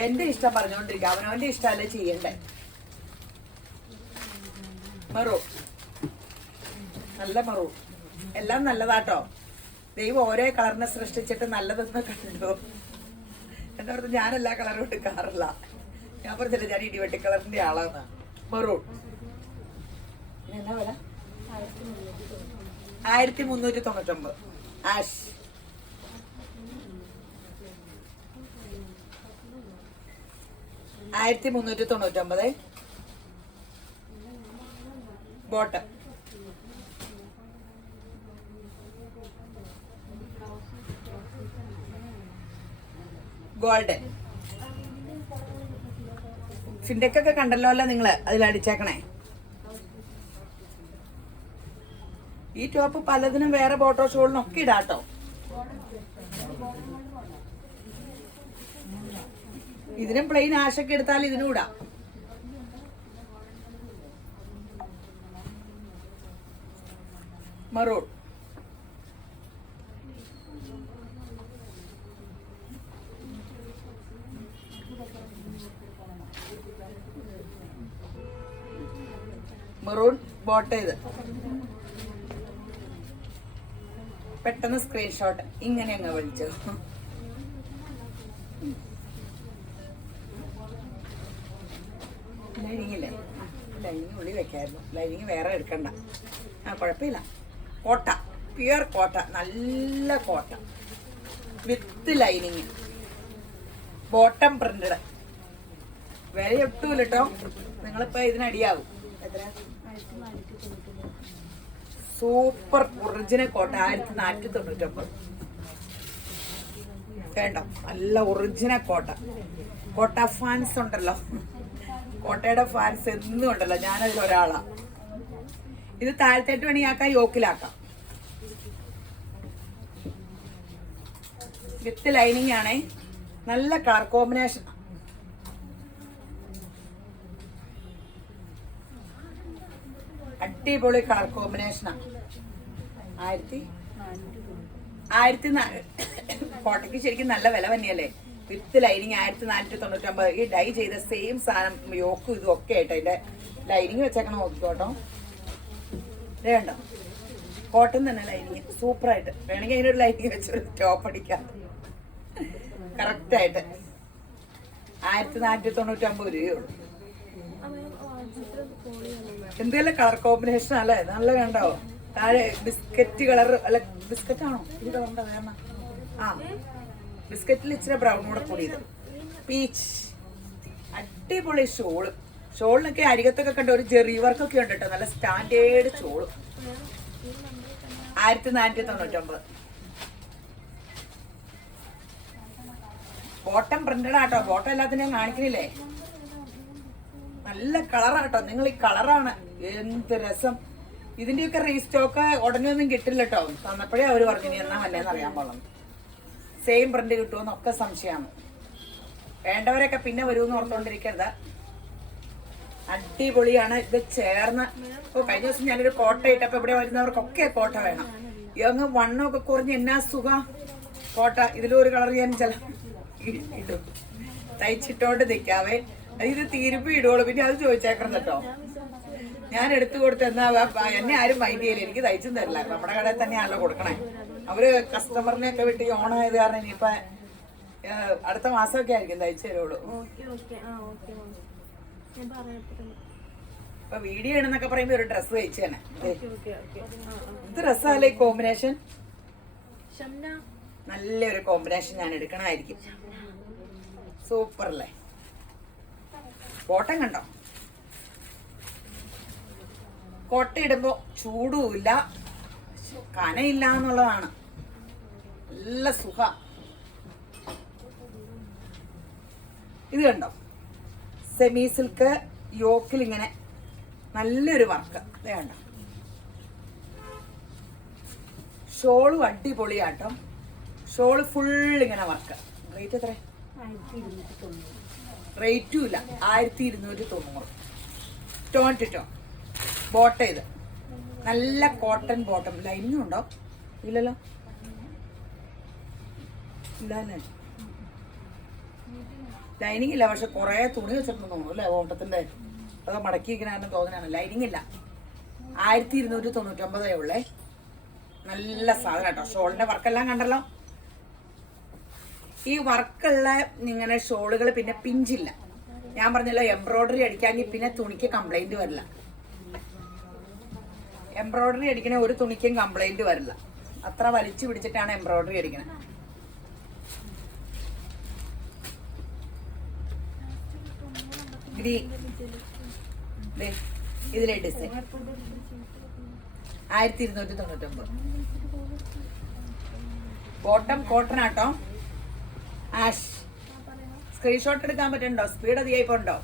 എന്റെ ഇഷ്ടം പറഞ്ഞുകൊണ്ടിരിക്കും, അവനവന്റെ ഇഷ്ടമല്ലേ ചെയ്യണ്ടേ. മെറൂൺ, നല്ല മെറൂൺ, എല്ലാം നല്ലതാട്ടോ. ദൈവം ഓരോ കളറിനെ സൃഷ്ടിച്ചിട്ട് നല്ലതെന്ന് കണ്ടു. എന്റെ അടുത്ത് ഞാൻ എല്ലാ കളറും എടുക്കാറില്ല. ഞാൻ പറഞ്ഞില്ല ഞാൻ ഇടിവെട്ടി കളറിന്റെ ആളാണ്. മെറൂൺ എന്നാ വില? 1399. ആഷ് 1399. Bottom golden. ഫിൻഡക്കൊക്കെ കണ്ടല്ലോ അല്ലേ നിങ്ങള്, അതിലടിച്ചേക്കണേ. ഈ ടോപ്പ് പലതിനും വേറെ ഫോട്ടോ ഷോളിനൊക്കെ ഇടാട്ടോ. ഇതിനും പ്ലെയിൻ ആഷൊക്കെ എടുത്താൽ ഇതിനും ഇടാം. മറൂൺ മെറൂൺ ബോട്ട് ചെയ്ത് പെട്ടെന്ന് സ്ക്രീൻഷോട്ട് ഇങ്ങനെ അങ്ങ് വിളിച്ചു. ലൈനിങ്ങില്ലേ, ലൈനിങ് ഉള്ളി വെക്കായിരുന്നു. ലൈനിങ് വേറെ എടുക്കണ്ട. കുഴപ്പമില്ല. കോട്ട, പ്യുവർ കോട്ട, നല്ല കോട്ട വിത്ത് ലൈനിങ്, ബോട്ടം പ്രിന്റഡ്. വില ഒട്ടുമില്ല കേട്ടോ. നിങ്ങളിപ്പോ ഇതിനടിയാവും. എത്ര? സൂപ്പർ ഒറിജിനൽ കോട്ട 1499. കേട്ടോ, നല്ല ഒറിജിനൽ കോട്ട. കോട്ട ഫാൻസ് ഉണ്ടല്ലോ, കോട്ടയുടെ ഫാൻസ് എന്നും ഉണ്ടല്ലോ, ഞാനതിൽ ഒരാളാ. ഇത് താഴത്തേട്ട് വേണമെങ്കിൽ യോക്കിലാക്കാം. വിത്ത് ലൈനിങ് ആണേ. നല്ല കളർ കോമ്പിനേഷൻ. അടിപൊളി കളർ കോമ്പിനേഷനാണ്. 1400 കോട്ടയ്ക്ക് ശരിക്കും നല്ല വില തന്നെയല്ലേ. With lining 1499. ഈ ഡൈ ചെയ്ത സെയിം സാധനം യോക്കും ഇതും ഒക്കെ ആയിട്ട് അതിന്റെ ലൈനിങ് വെച്ചേക്കണം. നോക്കിക്കോട്ടോ, ഇതേ കണ്ടോ, കോട്ടൺ തന്നെ ലൈനിങ് സൂപ്പറായിട്ട്. വേണമെങ്കിൽ അതിനൊരു ലൈനിങ് വെച്ചൊരു ടോപ്പ് അടിക്കാം. കറക്റ്റായിട്ട് 1499 രൂപയുള്ളൂ. എന്തെല്ലാം കളർ കോമ്പിനേഷൻ അല്ലേ, നല്ല കണ്ടോ. താഴെ ബിസ്ക്കറ്റ് കളർ, അല്ല ബിസ്ക്കറ്റ് ആണോ ഈ കളറിന്റെ വേണം? ആ, ബിസ്ക്കറ്റിൽ ഇച്ചിരി ബ്രൗൺ കൂടെ കൂടിയത്. പീച്ച്, അടിപൊളി ഷോള്. ഷോളിനൊക്കെ അരികത്തൊക്കെ കണ്ട ഒരു ജെറി വർക്കൊക്കെ ഉണ്ട് കേട്ടോ. നല്ല സ്റ്റാൻഡേർഡ് ഷോള്. 1499. ബോട്ടം പ്രിന്റഡ് ആട്ടോ. ബോട്ടം എല്ലാത്തിനും കാണിക്കുന്നില്ലേ. നല്ല കളറാട്ടോ. നിങ്ങൾ ഈ കളറാണ് എന്ത് രസം. ഇതിന്റെയൊക്കെ റീസ്റ്റോക്ക് ഉടനെ ഒന്നും കിട്ടില്ല കേട്ടോ. തന്നപ്പോഴേ അവര് പറഞ്ഞു ഇനി എന്നാ വല്ലേന്ന് അറിയാൻ പാടുള്ളൂ. സെയിം പ്രിന്റ് കിട്ടുമെന്നൊക്കെ സംശയമാണ്. വേണ്ടവരൊക്കെ പിന്നെ വരുമെന്ന് ഓർത്തോണ്ടിരിക്കരുത്. അടിപൊളിയാണ് ഇത് ചേർന്ന്. കഴിഞ്ഞ ദിവസം ഞാനൊരു കോട്ട ഇട്ടപ്പോ ഇവിടെ വരുന്നവർക്കൊക്കെ കോട്ട വേണം. അങ്ങ് വണ്ണമൊക്കെ കുറഞ്ഞ് എന്നാ സുഖ കോട്ട. ഇതിലൊരു കളർ ഞാൻ ചില ഇടും, തയ്ച്ചിട്ടോണ്ട് നിൽക്കാവേ. ഇത് തിരുമ്പി ഇടുള്ളൂ. പിന്നെ അത് ചോദിച്ചേക്കണം കേട്ടോ. ഞാൻ എടുത്തു കൊടുത്ത് എന്നാ എന്നെ ആരും മൈൻഡ് ചെയ്യില്ല, എനിക്ക് തയ്ച്ചും തരില്ല. നമ്മുടെ കടയിൽ തന്നെയാണല്ലോ കൊടുക്കണേ. അവര് കസ്റ്റമറിനെയൊക്കെ വിട്ട് ഈ ഓണായത് കാരണം ഇനിയിപ്പൊ അടുത്ത മാസമൊക്കെ ആയിരിക്കും തയ്ച്ചു തരുള്ളൂ. ഇപ്പൊ വീഡിയോ ഇടുന്നൊക്കെ പറയുമ്പോ ഒരു ഡ്രസ്സ് തയ്ച്ചു തന്നെ. ഇത് ഡ്രസ്സല്ലേ കോമ്പിനേഷൻ? നല്ലൊരു കോമ്പിനേഷൻ ഞാൻ എടുക്കണമായിരിക്കും. സൂപ്പർ അല്ലേ? കോട്ടൺ കണ്ടോ? കോട്ട ഇടുമ്പോ ചൂടുമില്ല, കനയില്ല എന്നുള്ളതാണ്. നല്ല സുഖ. ഇത് കണ്ടോ? സെമി സിൽക്ക് യോക്കിൽ ഇങ്ങനെ നല്ലൊരു വർക്ക്. ഇത് കണ്ടോ? ഷോളും അടിപൊളിയാട്ടോ. ഷോള് ഫുൾ ഇങ്ങനെ വർക്ക്. റേറ്റ് എത്ര? റേറ്റും ഇല്ല, 1290. Tone to tone bottom. ഇത് നല്ല കോട്ടൺ ബോട്ടം. ലൈനിങ് ഉണ്ടോ? ഇല്ലല്ലോ, ഇല്ലേ? ലൈനിങ് ഇല്ല, പക്ഷെ കുറെ തുണി വെച്ചിട്ടുണ്ടെന്ന് തോന്നുന്നു അല്ലേ ഓട്ടത്തിന്റെ. അതോ മടക്കി ഇരിക്കണ തോന്നണാണ്. ലൈനിങ് ഇല്ല. 1299 ഉള്ളേ. നല്ല സാധനം കേട്ടോ. ഷോളിന്റെ വർക്കെല്ലാം കണ്ടല്ലോ. ഈ വർക്കുള്ള ഇങ്ങനെ ഷോളുകൾ പിന്നെ പിഞ്ചില്ല. ഞാൻ പറഞ്ഞല്ലോ എംബ്രോയിഡറി അടിക്കാമെങ്കിൽ പിന്നെ തുണിക്ക് കംപ്ലൈന്റ് വരില്ല. എംബ്രോയിഡറി അടിക്കണ ഒരു തുണിക്കും കംപ്ലൈന്റ് വരില്ല. അത്ര വലിച്ചു പിടിച്ചിട്ടാണ് എംബ്രോയിഡറി അടിക്കണത്. ഇതിലെ ഡിസൈൻ 1299. ബോട്ടം കോട്ടൺ ആട്ടോ. ആഷ്. സ്ക്രീൻഷോട്ട് എടുക്കാൻ പറ്റുന്നുണ്ടോ? സ്പീഡ് അധികമായിപ്പോ ഉണ്ടോ?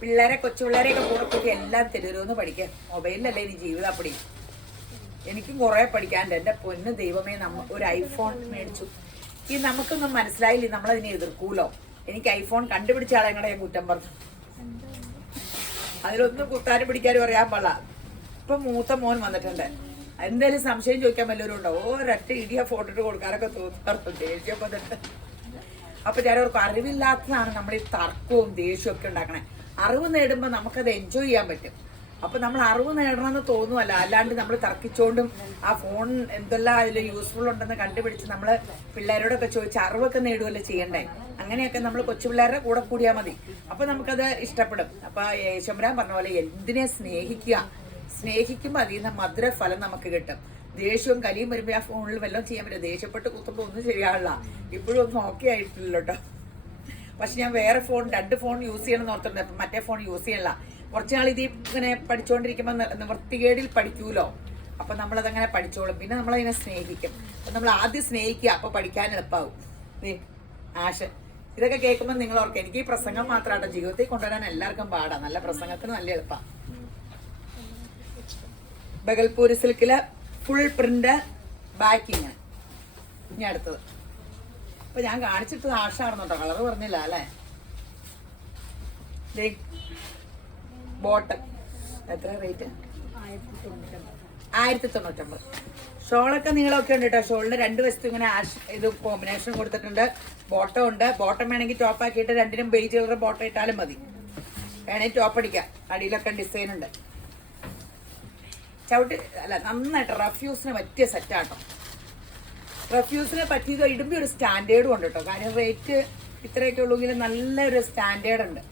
പിള്ളേരെ, കൊച്ചു പിള്ളേരെയൊക്കെ കൂടെ കൂട്ടി എല്ലാം തരുമെന്ന് പഠിക്കാൻ. മൊബൈലിലല്ലേ ഇനി ജീവിതം. അപ്പടി എനിക്കും കുറെ പഠിക്കാനുണ്ട്. എന്റെ പൊന്ന് ദൈവമേ, ഒരു ഐഫോൺ മേടിച്ചു. ഈ നമുക്കൊന്നും മനസ്സിലായില്ലേ, നമ്മളതിനെ എതിർക്കൂലോ. എനിക്ക് ഐഫോൺ കണ്ടുപിടിച്ച ആളെ ഞാൻ കുറ്റം പറഞ്ഞു. അതിലൊന്നും കുത്താനും പിടിക്കാനും അറിയാൻ പാടില്ല. ഇപ്പൊ മൂത്ത മോൻ വന്നിട്ടുണ്ട്. എന്തായാലും സംശയം ചോദിക്കാൻ വല്ലവരും ഉണ്ടോ? ഒരൊറ്റ ഇടിയ ഫോട്ടോ ഇട്ട് കൊടുക്കാനൊക്കെ തോന്നാറുണ്ട്. ദേഷ്യം വന്നിട്ട്. അപ്പൊ ഞാനവർക്ക് അറിവില്ലാത്തതാണ് നമ്മൾ ഈ തർക്കവും ദേഷ്യവും ഒക്കെ ഉണ്ടാക്കണേ. അറിവ് നേടുമ്പോൾ നമുക്കത് എൻജോയ് ചെയ്യാൻ പറ്റും. അപ്പൊ നമ്മൾ അറിവ് നേടണമെന്ന് തോന്നുമല്ല, അല്ലാണ്ട് നമ്മൾ തർക്കിച്ചോണ്ടും ആ ഫോൺ എന്തെല്ലാം അതിൽ യൂസ്ഫുൾ ഉണ്ടെന്ന് കണ്ടുപിടിച്ച് നമ്മൾ പിള്ളേരോടൊക്കെ ചോദിച്ച് അറിവൊക്കെ നേടുകയല്ലേ ചെയ്യണ്ടേ. അങ്ങനെയൊക്കെ നമ്മൾ കൊച്ചു പിള്ളേരുടെ കൂടെ കൂടിയാൽ മതി. അപ്പൊ നമുക്കത് ഇഷ്ടപ്പെടും. അപ്പൊ യേശുരാൻ പറഞ്ഞ പോലെ എന്തിനെ സ്നേഹിക്കുക. സ്നേഹിക്കുമ്പോൾ അതിൽ നിന്ന് മധുര ഫലം നമുക്ക് കിട്ടും. ദേഷ്യവും കലിയും വരുമ്പോൾ ആ ഫോണിൽ വല്ലതും ചെയ്യാൻ പറ്റും. ദേഷ്യപ്പെട്ട് കുത്തുമ്പോൾ ഒന്നും ശരിയാവില്ല. ഇപ്പോഴും ഒന്നും ഓക്കെ ആയിട്ടില്ല കേട്ടോ. പക്ഷെ ഞാൻ വേറെ ഫോൺ 2 ഫോൺ യൂസ് ചെയ്യണം എന്ന് ഓർത്തിട്ടുണ്ട്. അപ്പം മറ്റേ ഫോൺ യൂസ് ചെയ്യണില്ല. കുറച്ച് നാൾ ഇത് ഇങ്ങനെ പഠിച്ചുകൊണ്ടിരിക്കുമ്പോൾ നിവൃത്തികേടിൽ പഠിക്കൂലോ. അപ്പം നമ്മളതങ്ങനെ പഠിച്ചോളും. പിന്നെ നമ്മളതിനെ സ്നേഹിക്കും. അപ്പം നമ്മൾ ആദ്യം സ്നേഹിക്കുക, അപ്പോൾ പഠിക്കാൻ എളുപ്പമാവും. ആശ ഇതൊക്കെ കേൾക്കുമ്പോൾ നിങ്ങൾ ഓർക്കുക, എനിക്ക് ഈ പ്രസംഗം മാത്രമാട്ടോ ജീവിതത്തിൽ കൊണ്ടുവരാൻ എല്ലാവർക്കും പാടാം. നല്ല പ്രസംഗത്തിന് നല്ല എളുപ്പമാണ്. ബഗൽപൂരി സിൽക്കില് ഫുൾ പ്രിന്റ് ബാക്കിങ്. ഇനി അടുത്തത് അപ്പൊ ഞാൻ കാണിച്ചിട്ടത് ആഷാണെന്നുണ്ടോ, കളർ പറഞ്ഞില്ല അല്ലേ. ബോട്ടം എത്ര റേറ്റ്? 1099. ഷോളൊക്കെ നീളമൊക്കെ ഉണ്ട് കേട്ടോ. ഷോളിന് 2 വശത്തും ഇങ്ങനെ ഇത് കോമ്പിനേഷൻ കൊടുത്തിട്ടുണ്ട്. ബോട്ടം ഉണ്ട്. ബോട്ടം വേണമെങ്കിൽ ടോപ്പ് ആക്കിയിട്ട് 2നും ബേജ് കളർ ബോട്ടം ഇട്ടാലും മതി. വേണമെങ്കിൽ ടോപ്പ് അടിക്കാം. അടിയിലൊക്കെ ഡിസൈൻ ഉണ്ട്. ചവിട്ടി അല്ല, നന്നായിട്ട് റഫ്യൂസിന് പറ്റിയ സെറ്റാട്ടോ. റഫ്യൂസിനെ പറ്റിയത് ഇടുമ്പോൾ ഒരു സ്റ്റാൻഡേർഡും ഉണ്ട് കേട്ടോ. കാര്യം റേറ്റ് ഇത്രയൊക്കെ ഉള്ളൂങ്കിലും നല്ലൊരു സ്റ്റാൻഡേർഡ് ഉണ്ട്.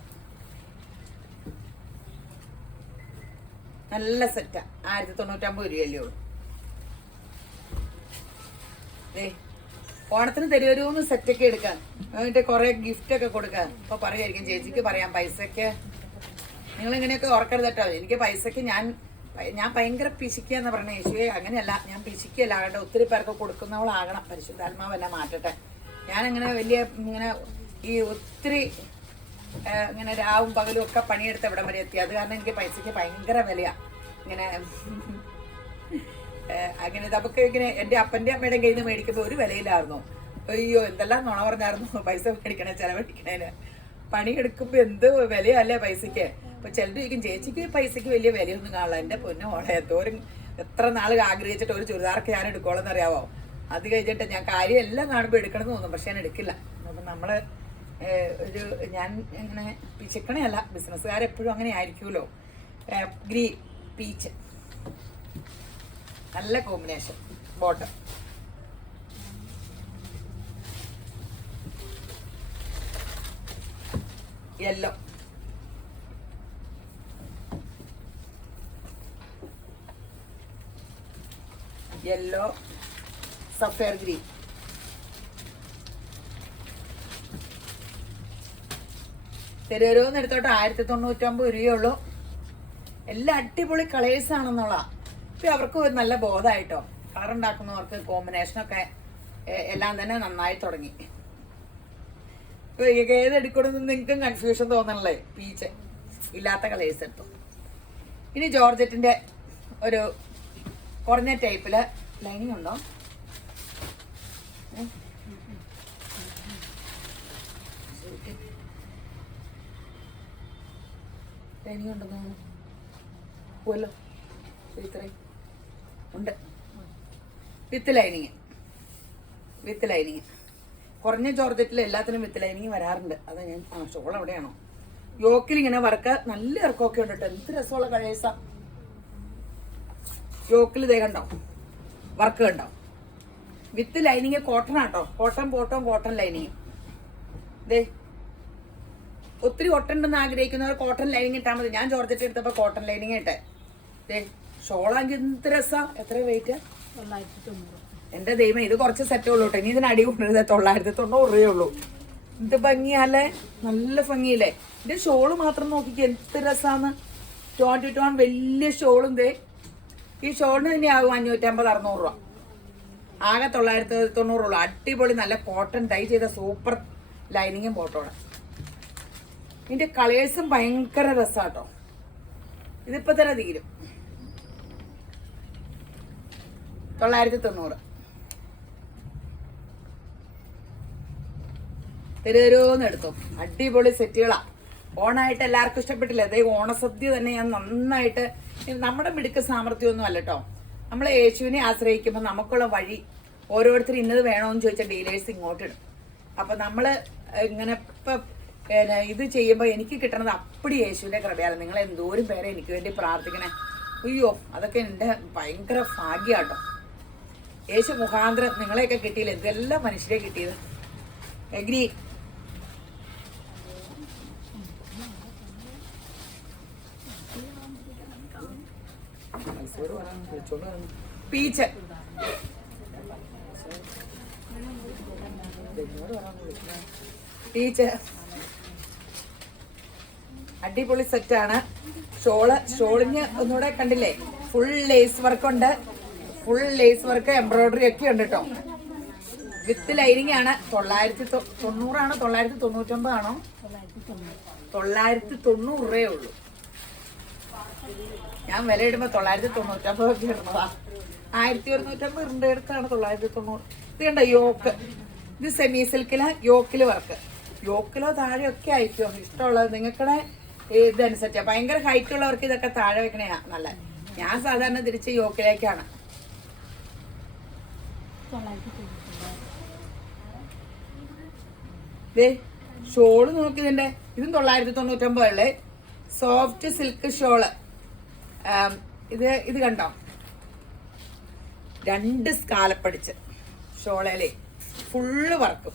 നല്ല സെറ്റാ. 1099 രൂപയല്ലേ ഉള്ളൂ. ഓണത്തിന് തരുമോന്ന് സെറ്റൊക്കെ എടുക്കാൻ, എന്നിട്ട് കുറെ ഗിഫ്റ്റ് ഒക്കെ കൊടുക്കാൻ. അപ്പൊ പറയായിരിക്കും ചേച്ചിക്ക് പറയാം പൈസക്ക്. നിങ്ങൾ ഇങ്ങനെയൊക്കെ ഓർക്കരുത് കേട്ടോ. എനിക്ക് പൈസക്ക് ഞാൻ ഭയങ്കര പിശിക്കുക എന്ന് പറഞ്ഞ യേശുവേ, അങ്ങനെയല്ല. ഞാൻ പിശിക്കല്ല, ആകട്ടെ ഒത്തിരി പേർക്ക് കൊടുക്കുന്നവളാകണം. പരിശുദ്ധാത്മാവല്ല മാറ്റട്ടെ. ഞാനങ്ങനെ വലിയ ഇങ്ങനെ ഈ ഒത്തിരി ഇങ്ങനെ രാവും പകലും ഒക്കെ പണിയെടുത്ത് എവിടെ വരെ എത്തി. അത് കാരണം എനിക്ക് പൈസക്ക് ഭയങ്കര വിലയാണ്. ഇങ്ങനെ അങ്ങനെ നമുക്ക് ഇങ്ങനെ എൻ്റെ അപ്പൻ്റെ അമ്മയുടെ കയ്യിൽ നിന്ന് മേടിക്കുമ്പോൾ ഒരു വിലയിലായിരുന്നു. അയ്യോ എന്തെല്ലാം നുണ പറഞ്ഞായിരുന്നു പൈസ മേടിക്കണേ ചെലവഴിക്കണേന്. പണിയെടുക്കുമ്പോൾ എന്ത് വിലയല്ലേ പൈസക്ക്. അപ്പൊ ചിലർ ചോദിക്കും ചേച്ചിക്ക് പൈസക്ക് വലിയ വിലയൊന്നും കാണില്ല. എൻ്റെ പൊന്നു മോളെ എത്ര നാൾ ആഗ്രഹിച്ചിട്ട് ഒരു ചുരിദാർക്ക് ഞാൻ എടുക്കോളെന്ന് അറിയാവോ. അത് കഴിഞ്ഞിട്ട് ഞാൻ കാര്യം എല്ലാം കാണുമ്പോൾ എടുക്കണമെന്ന് തോന്നും, പക്ഷെ ഞാൻ എടുക്കില്ല. അപ്പം നമ്മള് ഞാൻ ഇങ്ങനെ പിശുക്കണയല്ല, ബിസിനസ്സുകാരെപ്പോഴും അങ്ങനെ ആയിരിക്കുമല്ലോ. ഗ്രീൻ പീച്ച് നല്ല combination. Bottom yellow, yellow sapphire green, തിരുവരൂന്ന് എടുത്തോട്ട് 1099 രൂപയുള്ളൂ. എല്ലാം അടിപൊളി കളേഴ്സ് ആണെന്നുള്ള ഇപ്പം അവർക്ക് നല്ല ബോധമായിട്ടോ. കളർ ഉണ്ടാക്കുന്നവർക്ക് കോമ്പിനേഷനൊക്കെ എല്ലാം തന്നെ നന്നായി തുടങ്ങി. ഇപ്പൊ ഏതെടുക്കണമെന്ന് നിങ്ങൾക്കും കൺഫ്യൂഷൻ തോന്നണല്ലേ. പീച്ച് ഇല്ലാത്ത കളേഴ്സ് എടുത്തു. ഇനി ജോർജറ്റിന്റെ ഒരു കുറഞ്ഞ ടൈപ്പില് ലൈനിങ് ഉണ്ടോ? ലൈനിങ് ഉണ്ടെന്നോ പോലോ ഇത്രയും ഉണ്ട്. With lining, with lining. കുറഞ്ഞ ജോർജറ്റിൽ എല്ലാത്തിനും വിത്ത് ലൈനിങ് വരാറുണ്ട്. അതാ ഞാൻ ഷോൾ എവിടെയാണോ യോക്കിൽ ഇങ്ങനെ വർക്ക് നല്ല ഇറക്കമൊക്കെ ഉണ്ട് കേട്ടോ. എന്ത് രസമുള്ള കളേഴ്സാ. യോക്കിൽ ഇതേ കണ്ടോ വർക്ക് കണ്ടോ. വിത്ത് ലൈനിങ് കോട്ടൺ ആട്ടോ. Cotton lining. ദേ ഒത്തിരി ഒട്ടുണ്ടെന്ന് ആഗ്രഹിക്കുന്നവർ കോട്ടൺ ലൈനിങ് ഇട്ടാൽ മതി. ഞാൻ ജോർജറ്റ് എടുത്തപ്പോൾ കോട്ടൺ ലൈനിങ് ഇട്ടെ. ദേ ഷോളാങ്കിൽ എന്ത് രസാ. എത്ര വെയിറ്റ്? 990. എന്റെ ദൈവം ഇത് കുറച്ച് സെറ്റേ ഉള്ളൂ കേട്ടോ. ഇനി ഇതിന് അടി കൊണ്ടുവരുന്നത് 990 രൂപയുള്ളൂ. ഇത് ഭംഗിയല്ലേ, നല്ല ഭംഗിയില്ലേ. ഇത് ഷോള് മാത്രം നോക്കിക്ക് എന്ത് രസാന്ന്. ടോൺ വലിയ ഷോളും ദേ. ഈ ഷോളിന് തന്നെ ആകും 550-600 രൂപ. ആകെ 990 ഉള്ളൂ. അടിപൊളി നല്ല കോട്ടൺ ടൈ ചെയ്ത സൂപ്പർ ലൈനിങ്ങും ബോട്ടോടെ. ഇതിന്റെ കളേഴ്സും ഭയങ്കര രസാട്ടോ. ഇതിപ്പോ തന്നെ തീരും. 990. തരുന്ന് എടുത്തു. അടിപൊളി സെറ്റുകളാ. ഓണായിട്ട് എല്ലാവർക്കും ഇഷ്ടപ്പെട്ടില്ല. അതേ ഓണസദ്യ തന്നെ ഞാൻ നന്നായിട്ട്. നമ്മുടെ മിടുക്ക് സാമർഥ്യമൊന്നും അല്ല കേട്ടോ. നമ്മൾ യേശുവിനെ ആശ്രയിക്കുമ്പോൾ നമുക്കുള്ള വഴി ഓരോരുത്തർ ഇന്നത് വേണമെന്ന് ചോദിച്ചാൽ ഡീലേഴ്സ് ഇങ്ങോട്ട് ഇടും. അപ്പൊ നമ്മള് ഇങ്ങനെ ഇപ്പൊ ഇത് ചെയ്യുമ്പോൾ എനിക്ക് കിട്ടണത് അപ്പടി യേശുവിന്റെ കൃപയാണ്. നിങ്ങൾ എന്തോരം പേരെ എനിക്ക് വേണ്ടി പ്രാർത്ഥിക്കണേ. അയ്യോ അതൊക്കെ എൻ്റെ ഭയങ്കര ഭാഗ്യാട്ടോ. യേശു മുഖാന്തരം നിങ്ങളെയൊക്കെ കിട്ടിയില്ല. എന്തെല്ലാം മനുഷ്യരെ കിട്ടിയത്. എഗ്രി. പീച്ച് പീച്ച് അടിപൊളി സെറ്റാണ്. ഷോളിന് ഒന്നുകൂടെ കണ്ടില്ലേ, ഫുൾ ലേസ് വർക്ക് ഉണ്ട്. ഫുൾ ലേസ് വർക്ക് എംബ്രോയിഡറി ഒക്കെ ഉണ്ട് കേട്ടോ. വിത്ത് ലൈനിങ് ആണ്. 990 ആണോ 999 ആണോ? 990 രൂപയേ ഉള്ളൂ. ഞാൻ വില ഇടുമ്പോ 999 ഒക്കെ ഇടുന്നതാ. 1150 ഇറിന്റെ അടുത്താണ് 990. ഇത് കണ്ട യോക്ക്. ഇത് സെമി സിൽക്കില് യോക്കില് വർക്ക്. യോക്കിലോ താഴെയൊക്കെ അയക്കോ ഇഷ്ടമുള്ളത് നിങ്ങൾക്കുടെ ഇതനുസരിച്ചാ. ഭയങ്കര ഹൈറ്റ് ഉള്ളവർക്ക് ഇതൊക്കെ താഴെ വെക്കണയാ നല്ല. ഞാൻ സാധാരണ തിരിച്ച് യോക്കിലേക്കാണ്. ഷോള് നോക്കി ഇതിന്റെ. ഇതും 999 ഉള്ളേ. Soft silk shawl. ഇത് കണ്ടോ, 2 സ്കാലപ്പടിച്ച് ഷോളയിലെ ഫുള്ള് വർക്കും.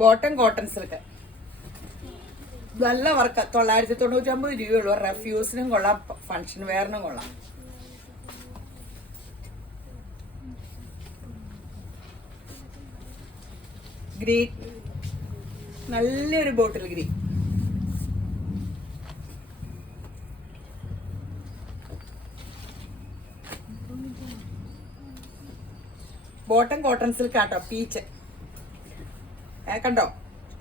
ബോട്ടം കോട്ടൺ സിൽക്ക് നല്ല വർക്ക്. 999 രൂപയുള്ളൂ. റെഫ്യൂസിനും കൊള്ളാം, ഫംഗ്ഷൻ വെയറിനും കൊള്ളാം. ഗ്രീൻ, നല്ലൊരു bottle green. Bottom cotton silk ആട്ടോ. പീച്ച് കണ്ടോ.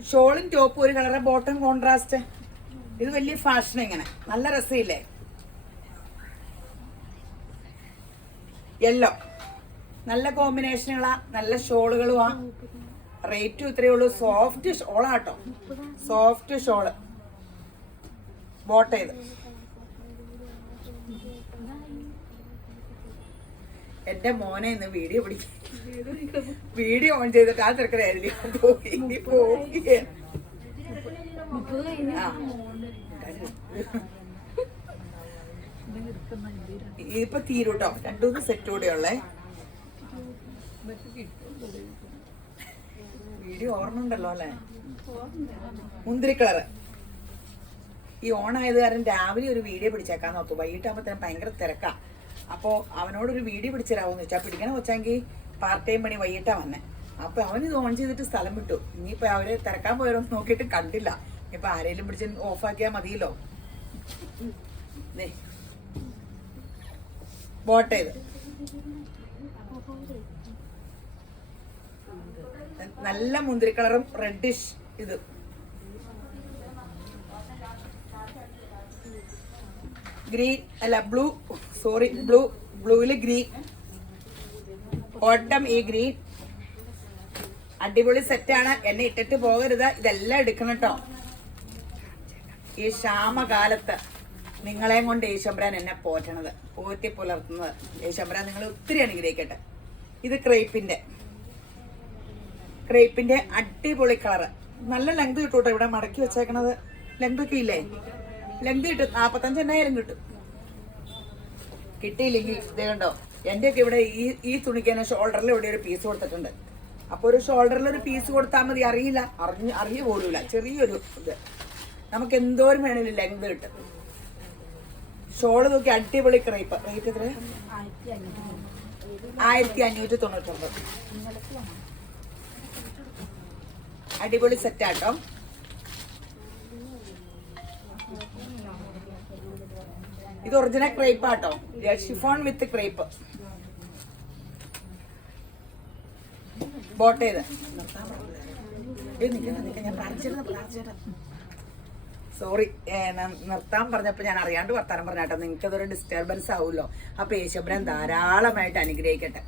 ഷോളും ടോപ്പും ഒരു കളറ്, ബോട്ടം കോൺട്രാസ്റ്റ്. ഇത് വലിയ ഫാഷൻ. ഇങ്ങനെ നല്ല രസമില്ലേ. യെല്ലോ. നല്ല കോമ്പിനേഷനുകളാ, നല്ല ഷോളുകളുമാ. റേറ്റും ഇത്രയേ ഉള്ളൂ. സോഫ്റ്റ് ഷോളാട്ടോ, സോഫ്റ്റ് ഷോള് ബോട്ട് ചെയ്ത്. എന്റെ മോനെ ഇന്ന് വീഡിയോ പിടിക്കും, വീഡിയോ ഓൺ ചെയ്തിട്ട് ആ തിരക്കരായില്ല പോയി. ഇതിപ്പോ തീരൂട്ടോ, 2-3 സെറ്റ് കൂടെ ഉള്ളേ. വീഡിയോ ഓർമ്മയുണ്ടല്ലോ അല്ലെ? മുന്തിരി കളറ്. ഈ ഓണായത് കാരണം രാവിലെ ഒരു വീഡിയോ പിടിച്ചേക്കാൻ നോക്കും, വൈകിട്ടാകുമ്പോഴത്തേനും ഭയങ്കര തിരക്കാ. അപ്പോ അവനോടൊരു വീഡിയോ പിടിച്ചിരാവോന്ന് വെച്ചാൽ പിടിക്കണ വെച്ചെങ്കിൽ പാർട്ട് ടൈം പണി വൈകിട്ടാ വന്നെ. അപ്പൊ അവൻ ഇത് ഓൺ ചെയ്തിട്ട് സ്ഥലം വിട്ടു. ഇനിയിപ്പോ അവര് തിരക്കാൻ പോയവരൊന്നും നോക്കിയിട്ട് കണ്ടില്ല. ഇപ്പൊ ആരെങ്കിലും പിടിച്ച് ഓഫാക്കിയാ മതിയല്ലോ. ബോട്ട് ചെയ്ത് നല്ല മുന്തിരി കളറും റെഡിഷ്. ഇത് ഗ്രീൻ അല്ല ബ്ലൂ, സോറി ബ്ലൂവില് ഗ്രീൻ. ഓട്ടം ഈ ഗ്രീൻ അടിപൊളി സെറ്റാണ്. എന്നെ ഇട്ടിട്ട് പോകരുത്, ഇതെല്ലാം എടുക്കണം കേട്ടോ. ഈ ക്ഷാമകാലത്ത് നിങ്ങളെയും കൊണ്ട് യേശുമ്പരാൻ എന്നെ പോറ്റണത്, പോറ്റി പുലർത്തുന്നത് യേശുമ്പരാൻ നിങ്ങൾ ഒത്തിരി അനുഗ്രഹിക്കട്ടെ. ഇത് ക്രേപ്പിന്റെ അടിപൊളി കളറ്. നല്ല ലെങ്ത് കിട്ടൂട്ടോ. ഇവിടെ മടക്കി വെച്ചേക്കണത് ലെങ്ത് ഒക്കെ ഇല്ലേ? ലെങ്ത് കിട്ടും, 45,000 കിട്ടും. കിട്ടിയില്ലെങ്കിൽ ഇതേ കണ്ടോ, എന്റെ ഒക്കെ ഇവിടെ ഈ തുണിക്ക് തന്നെ ഷോൾഡറിൽ ഇവിടെ ഒരു പീസ് കൊടുത്തിട്ടുണ്ട്. അപ്പൊ ഒരു ഷോൾഡറിൽ ഒരു പീസ് കൊടുത്താൽ മതി. അറിയ പോലുമില്ല, ചെറിയൊരു ഇത്. നമുക്ക് എന്തോരം വേണേലും ലെങ്ത് കിട്ടും. ഷോള് നോക്കി അടിപൊളി ക്രൈപ്പ്. റേറ്റ് എത്ര? 1599. അടിപൊളി സെറ്റാട്ടോ. ഇത് ഒറിജിനൽ ക്രൈപ്പ് ആട്ടോ, ഷിഫോൺ വിത്ത് ക്രൈപ്പ് ബോട്ട് ചെയ്ത്. ഞാൻ പ്രാർത്ഥിച്ചിരുന്നു, സോറി, നിർത്താൻ പറഞ്ഞപ്പോ ഞാൻ അറിയാണ്ട് വർത്താനം പറഞ്ഞാട്ടോ. നിങ്ങൾക്ക് അതൊരു ഡിസ്റ്റർബൻസ് ആവുമല്ലോ. അപ്പൊ യേശുബ്രാൻ ധാരാളമായിട്ട് അനുഗ്രഹിക്കട്ടെ.